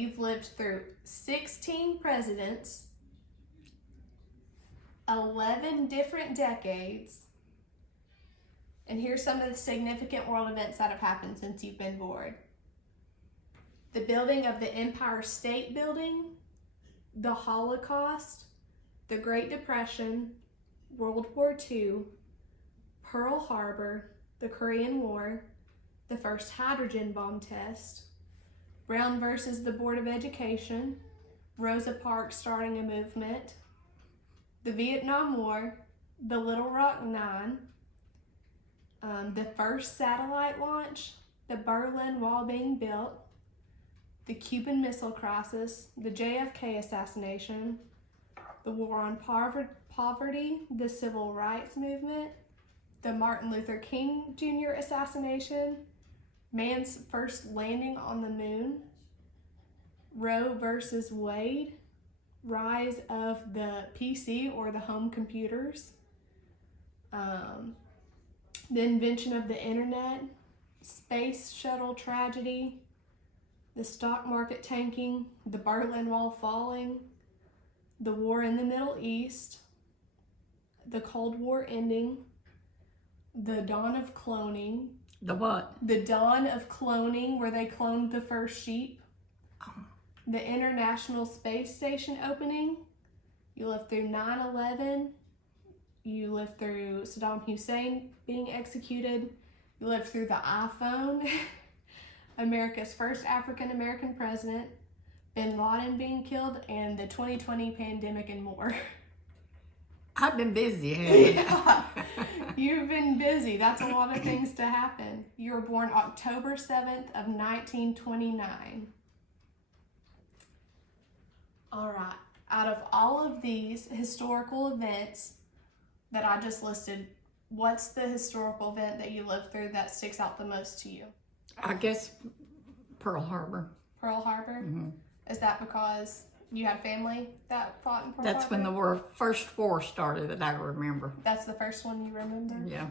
you've lived through 16 presidents, 11 different decades, and here's some of the significant world events that have happened since you've been born. The building of the Empire State Building, the Holocaust, the Great Depression, World War II, Pearl Harbor, the Korean War, the first hydrogen bomb test, Brown versus the Board of Education, Rosa Parks starting a movement, the Vietnam War, the Little Rock Nine, the first satellite launch, the Berlin Wall being built, the Cuban Missile Crisis, the JFK assassination, the War on Poverty, the Civil Rights Movement, the Martin Luther King Jr. assassination, man's first landing on the moon, Roe versus Wade, rise of the PC or the home computers, the invention of the internet, space shuttle tragedy, the stock market tanking, the Berlin Wall falling, the war in the Middle East, the Cold War ending, the dawn of cloning. The what? The dawn of cloning, where they cloned the first sheep. The International Space Station opening. You lived through 9/11. You lived through Saddam Hussein being executed. You lived through the iPhone. America's first African-American president, Bin Laden being killed, and the 2020 pandemic and more. I've been busy, haven't Yeah, you've been busy. That's a lot of things to happen. You were born October 7th of 1929. All right. Out of all of these historical events that I just listed, what's the historical event that you lived through that sticks out the most to you? I guess Pearl Harbor. Pearl Harbor? Mm-hmm. Is that because you had family that fought in Pearl That's Harbor? when the first war started that I remember. That's the first one you remember? Yeah.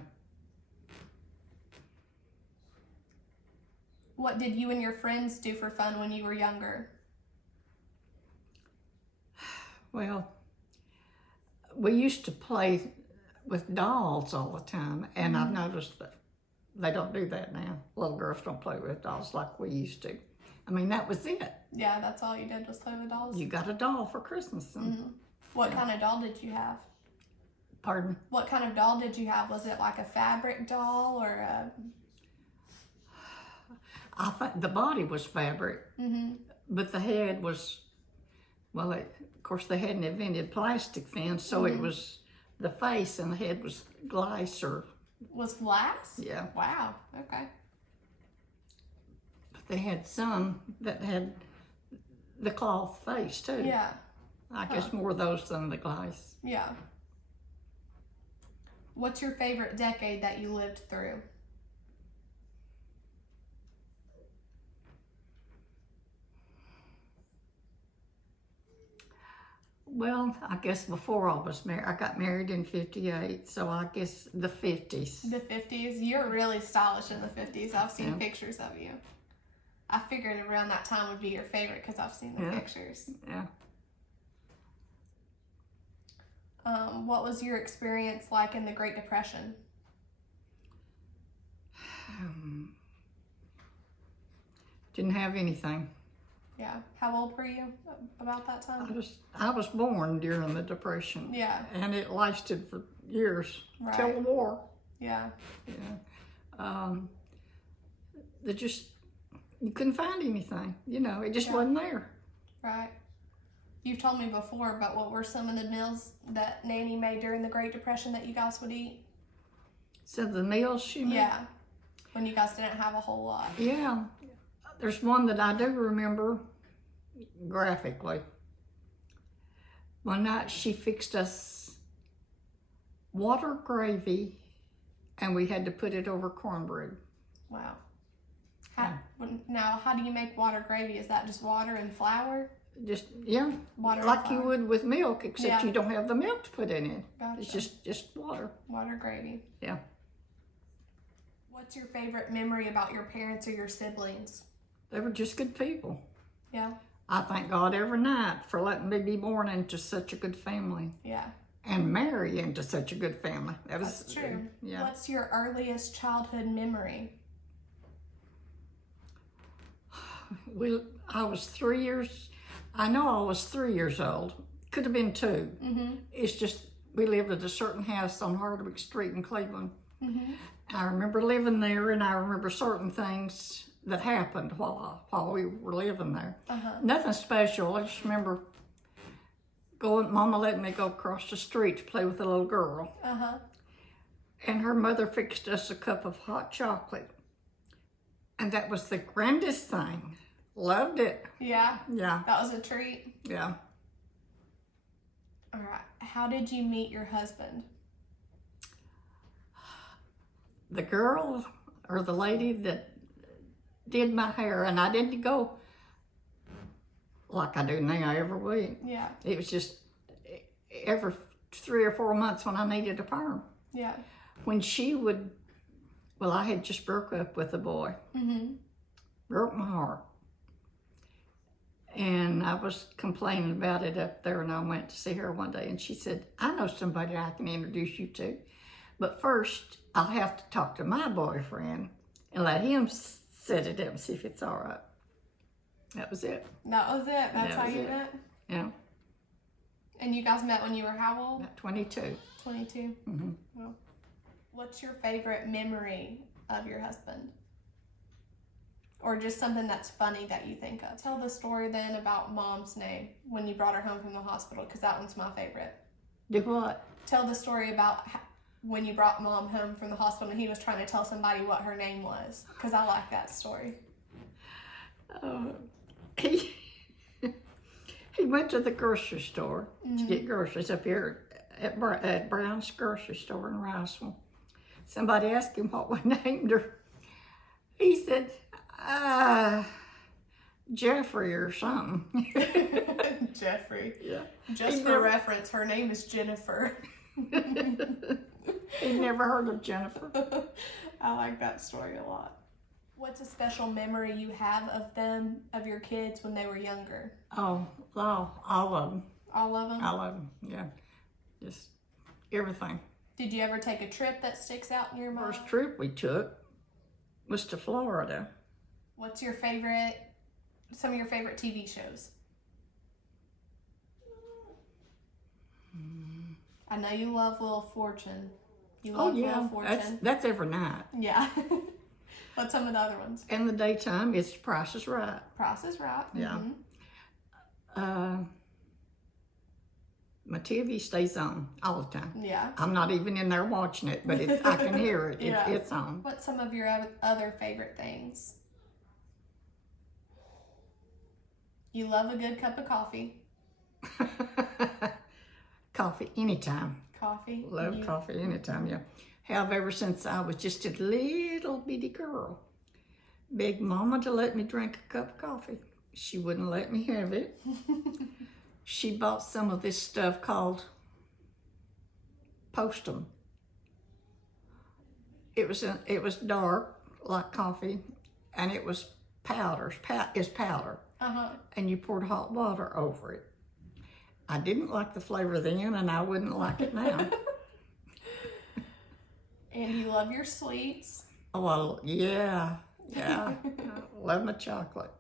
What did you and your friends do for fun when you were younger? Well, we used to play with dolls all the time, and I've noticed that they don't do that now. Little girls don't play with dolls like we used to. I mean, that was it. Yeah, that's all you did was play with dolls? You got a doll for Christmas. And, What kind of doll did you have? Pardon? What kind of doll did you have? Was it like a fabric doll or a... I think the body was fabric, but the head was, well, of course they hadn't invented plastic then, so it was, the face and the head was glass or... Was glass? Yeah. Wow, okay. But they had some that had the cloth face too. Yeah. I guess more of those than the glass. Yeah. What's your favorite decade that you lived through? Well, I guess before I was married, I got married in 58, so I guess the 50s. The 50s? You're really stylish in the 50s. I've seen pictures of you. I figured around that time would be your favorite because I've seen the pictures. Yeah. What was your experience like in the Great Depression? Didn't have anything. Yeah. How old were you about that time? I was born during the Depression. Yeah. And it lasted for years till Right. the war. Yeah. Yeah. You couldn't find anything. You know, it just wasn't there. Right. You've told me before, but what were some of the meals that Nanny made during the Great Depression that you guys would eat? So the meals she made? Yeah. When you guys didn't have a whole lot. Yeah. There's one that I do remember graphically. One night she fixed us water gravy and we had to put it over cornbread. Wow. Now, how do you make water gravy? Is that just water and flour? Just, Water like and you flour? would with milk, except Yeah. you don't have the milk to put in it. Gotcha. It's just water. Water gravy. Yeah. What's your favorite memory about your parents or your siblings? They were just good people. Yeah. I thank God every night for letting me be born into such a good family. Yeah. And marry into such a good family. That's true. Yeah. What's your earliest childhood memory? I was 3 years, I know I was 3 years old. Could have been 2. Mm-hmm. It's just, we lived at a certain house on Hardwick Street in Cleveland. Mm-hmm. I remember living there, and I remember certain things that happened while we were living there. Uh-huh. Nothing special. I just remember Mama let me go across the street to play with a little girl. Uh-huh. And her mother fixed us a cup of hot chocolate. And that was the grandest thing. Loved it. Yeah. Yeah. That was a treat. Yeah. All right. How did you meet your husband? The girl or the lady that did my hair, and I didn't go like I do now every week. Yeah. It was just every 3 or 4 months when I needed a perm. Yeah. When she would, well, I had just broke up with a boy. Mm-hmm. Broke my heart. And I was complaining about it up there, and I went to see her one day, and she said, I know somebody I can introduce you to, but first I'll have to talk to my boyfriend and let him set it up and see if it's all right. That was it. That was it? That's how you it. met? Yeah. And you guys met when you were how old? At 22. 22. Mm-hmm. Well, what's your favorite memory of your husband? Or just something that's funny that you think of. Tell the story then about Mom's name when you brought her home from the hospital, because that one's my favorite. Do what? Tell the story about when you brought Mom home from the hospital and he was trying to tell somebody what her name was, because I like that story. He went to the grocery store to get groceries up here at Brown's grocery store in Riceville. Somebody asked him what we named her. He said, Jeffrey or something. Jeffrey. Yeah. Just for reference, her name is Jennifer. He'd never heard of Jennifer. I like that story a lot. What's a special memory you have of them, of your kids when they were younger? Oh, all of them. All of them? All of them, yeah. Just everything. Did you ever take a trip that sticks out in your mind? First trip we took was to Florida. What's your some of your favorite TV shows? I know you love Wheel of Fortune. You love Wheel of Fortune? That's every night. Yeah. What's some of the other ones? In the daytime, it's Price is Right. Price is Right. Yeah. Mm-hmm. My TV stays on all the time. Yeah. I'm not even in there watching it, but I can hear it. Yeah. It's on. What's some of your other favorite things? You love a good cup of coffee. Coffee anytime. Coffee. Love coffee anytime, yeah. Have ever since I was just a little bitty girl. Begged Mama to let me drink a cup of coffee. She wouldn't let me have it. She bought some of this stuff called Postum. It was dark like coffee, and it was powder. It's powder. Uh-huh. And you poured hot water over it. I didn't like the flavor then, and I wouldn't like it now. And you love your sweets. Oh, well, yeah. I love my chocolate.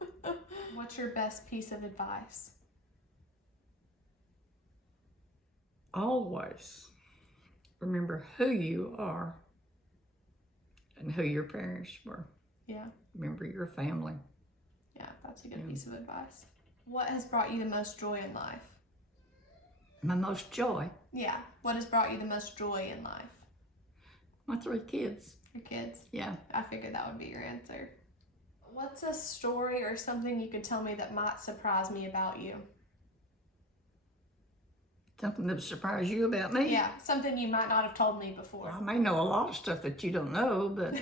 What's your best piece of advice? Always remember who you are and who your parents were. Yeah. Remember your family. Yeah, that's a good piece of advice. What has brought you the most joy in life? My most joy? Yeah. What has brought you the most joy in life? My 3 kids. Your kids? Yeah. I figured that would be your answer. What's a story or something you could tell me that might surprise me about you? Something that would surprise you about me? Yeah, something you might not have told me before. Well, I may know a lot of stuff that you don't know, but...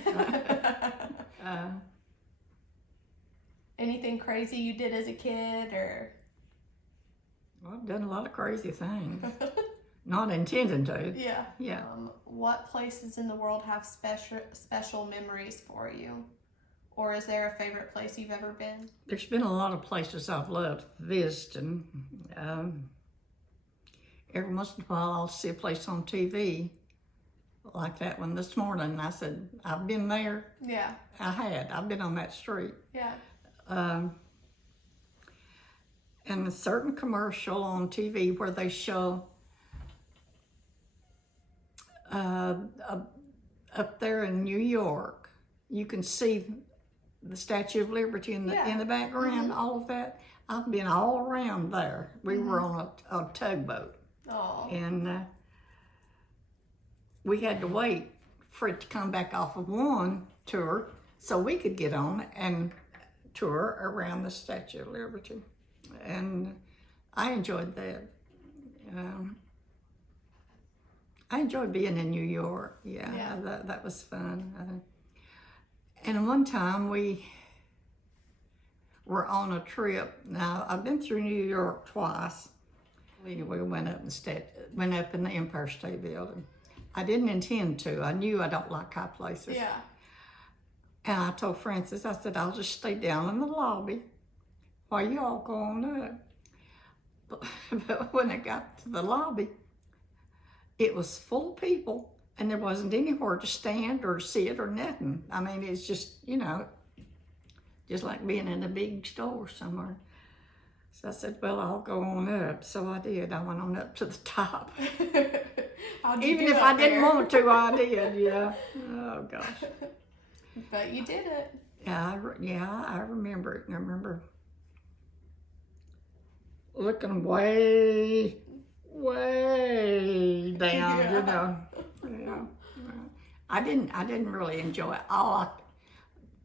Anything crazy you did as a kid, or? Well, I've done a lot of crazy things. Not intending to. Yeah. Yeah. What places in the world have special memories for you? Or is there a favorite place you've ever been? There's been a lot of places I've loved visiting. Every once in a while I'll see a place on TV like that one this morning. I said, I've been there. Yeah. I've been on that street. Yeah. And a certain commercial on TV where they show up there in New York, you can see the Statue of Liberty in the background, all of that. I've been all around there. We were on a tugboat. Oh. And we had to wait for it to come back off of one tour so we could get on and tour around the Statue of Liberty. And I enjoyed that. I enjoyed being in New York. Yeah. That was fun. And one time we were on a trip. Now, I've been through New York twice. We went up in the Empire State Building. I didn't intend to. I knew I don't like high places. Yeah. And I told Francis, I said, I'll just stay down in the lobby while you all go on up. But when I got to the lobby, it was full of people, and there wasn't anywhere to stand or sit or nothing. I mean, it's just, just like being in a big store somewhere. So I said, well, I'll go on up. So I did. I went on up to the top. Even if I didn't want to, I did, yeah. Oh, gosh. But you did it. Yeah, I remember it. I remember looking way down, I didn't really enjoy it.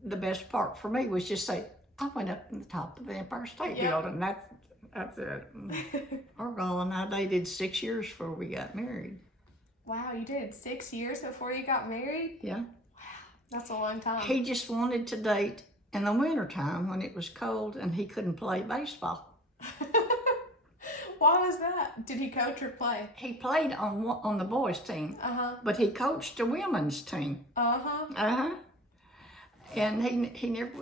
The best part for me was just say, I went up to the top of the Empire State Building. That's it. Argyle and I dated 6 years before we got married. Wow, you did 6 years before you got married? Yeah. Wow, that's a long time. He just wanted to date in the wintertime when it was cold and he couldn't play baseball. Why was that? Did he coach or play? He played on the boys' team, but he coached the women's team. And he never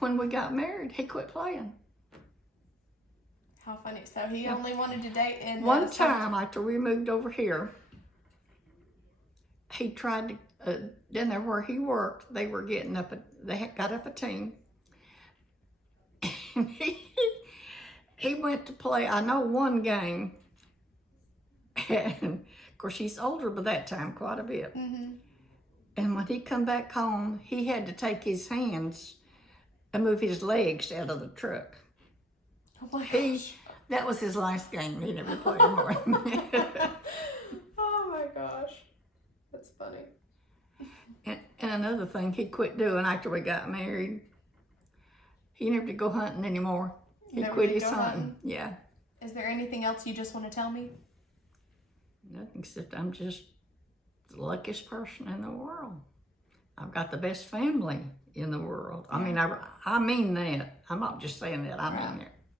when we got married, he quit playing. How funny. So he only wanted to date in one time after we moved over here, he tried to, down there where he worked, they were getting up, they got up a team. And he went to play, I know, one game. And of course, he's older by that time quite a bit. And when he come back home, he had to take his hands and move his legs out of the truck. Oh my gosh. That was his last game. He never played more. Oh my gosh. That's funny. And another thing he quit doing after we got married, he never did go hunting anymore. He quit his hunting. Yeah. Is there anything else you just want to tell me? Nothing, except I'm just the luckiest person in the world. I've got the best family in the world. I mean, I mean that. I'm not just saying that. I mean that.